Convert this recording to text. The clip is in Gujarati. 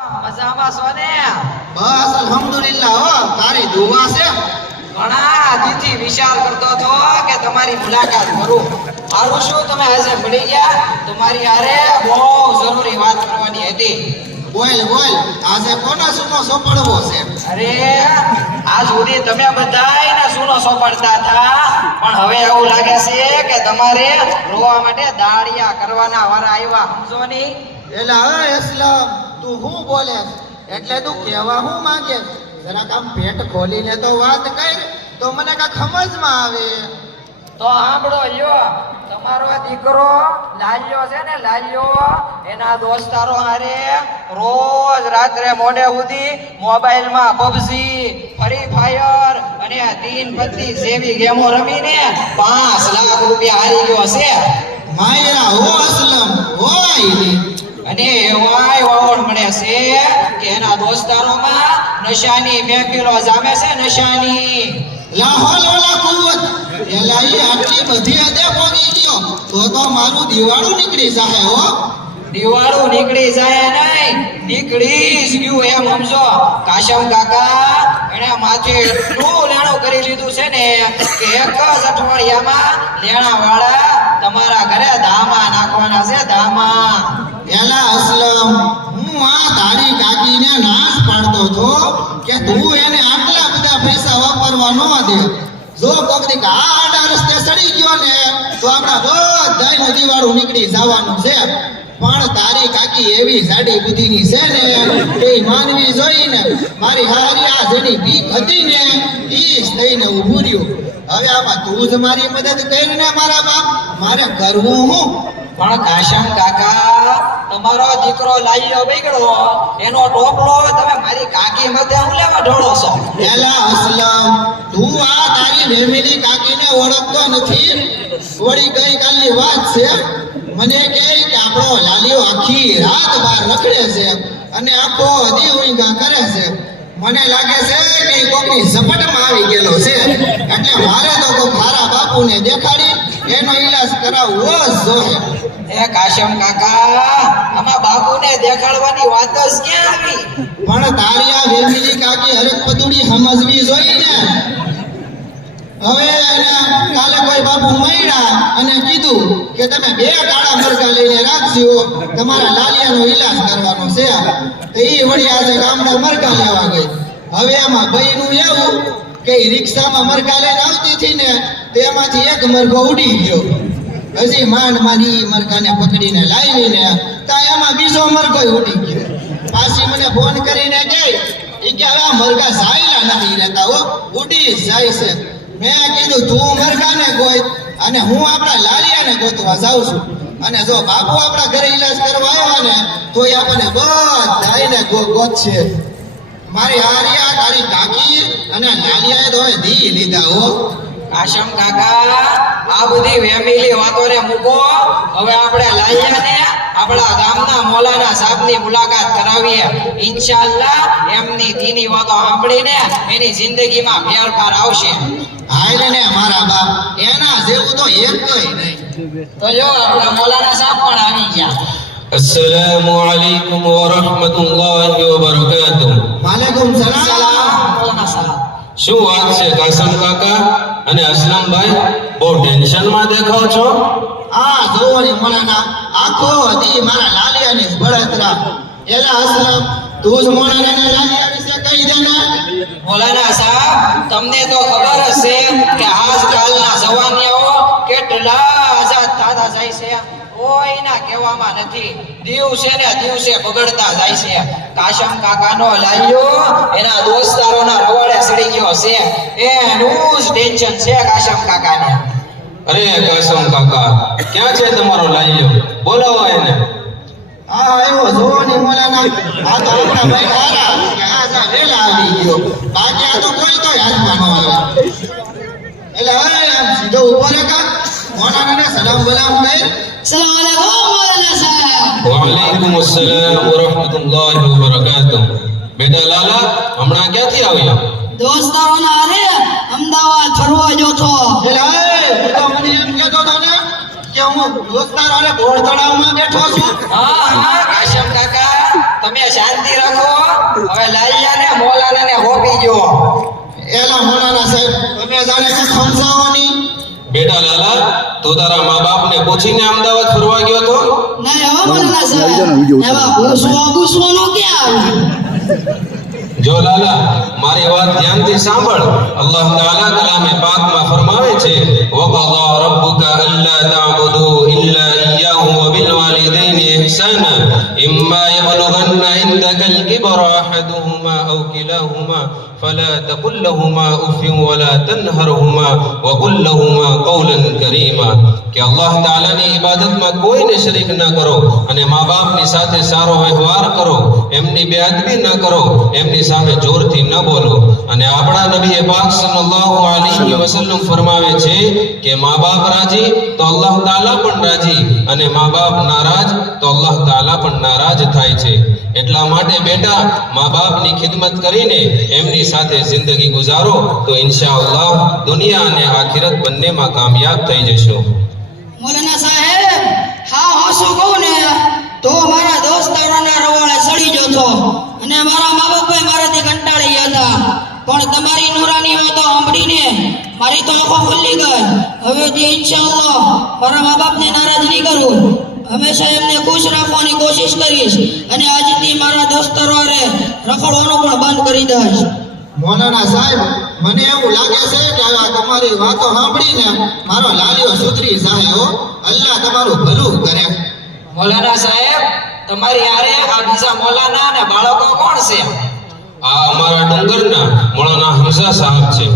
મજામાં છો ને? બસ અલ્હમ્દુલિલ્લાહ. હો તારી દુઆ છે. ઘણા દીથી વિચાર કરતો હતો કે તમારી મુલાકાત કરું. આવું શું તમે આજે મળી ગયા? તમારી હારે બહુ જરૂરી વાત કરવાની હતી. બોલ બોલ, આજે કોના સુનો સોપડવો છે? અરે આજ સુધી તમે બધાયને સુનો સોંપડતા હતા, પણ હવે એવું લાગે છે કે તમારે રોવા માટે દાળિયા કરવાના વારા આવ્યા. સમજો નહીં? એલા હવે અસલમ, તું શું બોલે? એટલે તું કહેવા શું માંગે? જરાક આમ પેટ ખોલીને તો વાત કર, તો મને કાંઈ સમજમાં આવે. તો સાંભળો લ્યો, તમારો દીકરો લાલ્યો છે ને, લાલ્યો એના દોસ્તારો હારે રોજ રાત્રે મોડે સુધી મોબાઈલમાં પબજી, ફ્રી ફાયર અને તીન પત્તી જેવી ગેમો રમીને 5 લાખ રૂપિયા હારી ગયો છે. માયરા હો અસલમ હોય. અને એવાય વાવડ મળે છે કે એના દોસ્તારોમાં નશાની મહેફિલો જામે છે, નશાની. લાહોલ વલા કુવત. એલા ઈ આટલી બધી હદે પહોંચી ગયો તો મારું દિવાળું નીકળી જાય. હો દિવાળું નીકળી જાય નહીં, નીકળી જ ગયું એમ સમજો. કાશમ કાકા એને માથે એટલું લેણું કરી લીધું છે ને કે એક જ અઠવાડિયામાં લેણા વાળા તમારા ઘરે ધામા નાખવાના છે, ધામા. એલા અસલમ, હું આ તારી કાકીને નાશ પાડતો છો કે તું એને આટલા બધા પૈસા વાપરવા ન દે. જો કોકની આ આડા રસ્તે સડી ગયો ને તો આપણા બધાયનું દિવાળું નીકળી જવાનું છે. પણ તારી કાકી એવી સાડી બુદ્ધિની છે ને એ માનવી જોઈને મારી હારી આ જેની ભીખ હતી ને ઈ જ થઈને ઊભું રહ્યું. હવે આમાં તું જ મારી મદદ કરીને મારા બાપ, મારે કરવું હું? પણ કાશમ કાકા, તમારો દીકરો લાલ્યો બગડો, એનો ટોપલો તમે મારી કાકી મધે હું લેવા ઢોળો છો? એલા અસલમ, તું આ તારી ફેમિલી કાકીને ઓળખતો નથી. વળી ગઈ કાલની વાત છે, મને કહે કે આપણો લાલિયો આખી રાત બહાર રખડે છે અને આખો દી ઊંઘા કરે છે. મને લાગે છે કે કોકની ઝપટમાં આવી ગયેલો છે, એટલે મારે તો કોઈ મારા બાપુને દેખાડી એનો ઈલાજ કરાવવો જ જોઈએ. એ કાશમ કાકા, આમાં બાપુને દેખાડવાની વાત જ ક્યાં આવી? પણ તારી આ ફેમિલી કાકી હરેક પદુડી સમજવી જોઈએ ને. હવે કાલે કોઈ બાપુ મળ્યા અને કીધું કે તમે 2 કાળા મરઘા લઈને રાખજો, તમારા લાલિયાનો ઈલાજ કરવાનો છે. તો એ વળી આજે ગામડા મરઘા લેવા ગઈ. હવે આમાં ભાઈનું એવું કે રિક્ષામાં મરઘા લઈને આવતી હતી ને તેમાંથી એક મરઘો ઉડી ગયો. હજી માંડ મારી મરઘાને પકડીને લાવીને તા એમાં બીજો મરઘો ઉડી ગયો. પાછી મને ફોન કરીને કહે કે હવે આ મરઘા સાયલા નથી રહેતા, હો ઉડી જાય છે. મેં કીધું તું મરઘાને ગોત અને હું આપણા લાલિયાને ગોતવા જાઉં છું. અને જો બાપુ આપણા ઘરે ઈલાજ કરવા આવ્યા ને તો એ આપણને બધાયને ગોતશે. મારી હારિયા તારી કાકી અને લાલિયાએ તો ધી લીધા. હો કાશમ કાકા, આ બધી ફેમિલી વાતોને મૂકો. હવે આપણે લાલિયાને આપણા ગામના મોલાના સાહેબની મુલાકાત કરાવીએ. ઇન્શાઅલ્લાહ એમની દીની વાતો સાંભળીને એની જિંદગીમાં ફેરફાર આવશે. હાલે ને મારા બાપ, એના જેવું તો એકય નહીં. તો જો આપણા મોલાના સાહેબ પણ આવી ગયા. अस्सलामु अलैकुम व रहमतुल्लाहि व बरकातुह. વાલેકુમ સલામ. મોલાના સાહેબ, શું વાત છે કાસમ કાકા અને અસલમભાઈ, બહુ ટેન્શનમાં દેખાવ છો? આ જોવાની મોલાના આખો દી મારા લાલિયાની બળતરા. એલા અસલમ, તું જ મોલાના લાલિયા વિશે કહી દે ને. મોલાના સાહેબ, તમને તો ખબર જ છે કે આજકાલના જવાનિયાઓ કેટલા આઝાદ થતા જાય છે, કોઈના કહેવામાં નથી. દિવસે ને દિવસે બગડતા જાય છે. કાશમ કાકાનો લાલ્યો એના દોસ્તારોના રવાડે સડી ગયો છે, એનું જ ટેન્શન છે કાશમ કાકાને. અરે કાસમ કાકા, ક્યાં છે તમારો લાલ્યો? બોલાવો એને. આ આવ્યો જોવાની મોલાના. આ તો આપણા ભાઈ હારા કે આ જા વેલા આવી ગયો, બાકી આ તો કોઈ તો યાદમાં ન આવે. એટલે હવે આમ સીધો ઉભો રે કા મોલાનાને સલામ બલામ કર. સલામ અલૈકુમ મોલાના સાહેબ. વ અલૈકુમ અસ્સલામ વ રહમતુલ્લાહિ વ બરકાતુહ. બેટા લાલા, હમણાં ક્યાંથી આવ્યા? દોસ્તારોના હારે અમદાવાદ ફરવા ગયો છો. એટલે હું તો મને એમ કહેતો હતો ને કે હું દોસ્તાર હારે બોર તળાવમાં બેઠો છું. હા કાશમ કાકા, તમે શાંતિ રાખો. હવે લાલિયાને મોલાનાને હોપી જો. એલા મોલાના સાહેબ તમે જાણે કે સમજાવો નહીં. બેટા લાલા, તું તારા મા બાપને પૂછીને અમદાવાદ ફરવા ગયો તો? નહીં હો મોલાના સાહેબ, એવા પૂછવાનું ક્યાં આવ્યું? જો લાલા, મારી વાત ધ્યાનથી સાંભળ. અલ્લાહ તાલા કલામે પાકમાં ફરમાવે છે, વक़ઝા રબ્બુકા અલ્લા તઅબુદુ ઇલ્લા ઇય્યાહુ વબિલ વાલિદૈનિ ઇહસાના ઇમ્મા યબલુગન્ના ઇન્દકલ કિબરા અહદુહુમા અવ કિલાહુમા فلا تقل لهما اف ولا تنهرهما وقل لهما قولا كريما. કે અલ્લાહ તાલાની ઇબાદતમાં કોઈને શરીક ન કરો અને મા બાપની સાથે સારો વ્યવહાર કરો, એમની બેઅદબી ન કરો, એમની સામે જોરથી ન બોલો. અને આપણા નબી પાક સલ્લલ્લાહુ અલૈહિ વસલ્લમ ફરમાવે છે કે મા બાપ રાજી તો અલ્લાહ તાલા પણ રાજી, અને મા બાપ નારાજ તો અલ્લાહ તાલા પણ નારાજ થાય છે. એટલા માટે બેટા, મા બાપની ખિદમત કરીને એમની સાથે જિંદગી ગુજારો તો ઇન્શાઅલ્લાહ દુનિયા અને આખિરત બંનેમાં કામયાબ થઈ જશો. મોલાના સાહેબ, હા હાસું કહું ને તો મારા દોસ્તારોના રવાળે સડી જતો અને મારા મા બાપ મારાથી કંટાળી ગયા હતા. પણ તમારી નુરાની વાતો સાંભળીને મારી તો આંખો ખુલ્લી ગઈ. હવેથી ઇન્શાઅલ્લાહ મારા મા બાપને નારાજ નહીં કરું, હંમેશા એમને ખુશ રાખવાની કોશિશ કરીશ અને આજથી મારા દોસ્તારો હારે રખડવાનું પણ બંધ કરી દઈશ. મોલાના સાહેબ, મને એવું લાગે છે કે આ તમારી વાતો સાંભળીને મારો લાલિયો સુધરી જાય હો. અલ્લાહ તમારું ભલું કરે. મોલાના સાહેબ, તમારી હારે આ બીજા મોલાના અને બાળકો કોણ છે? આ અમારા ડુંગરના મોલાના હમઝા સાહેબ છે.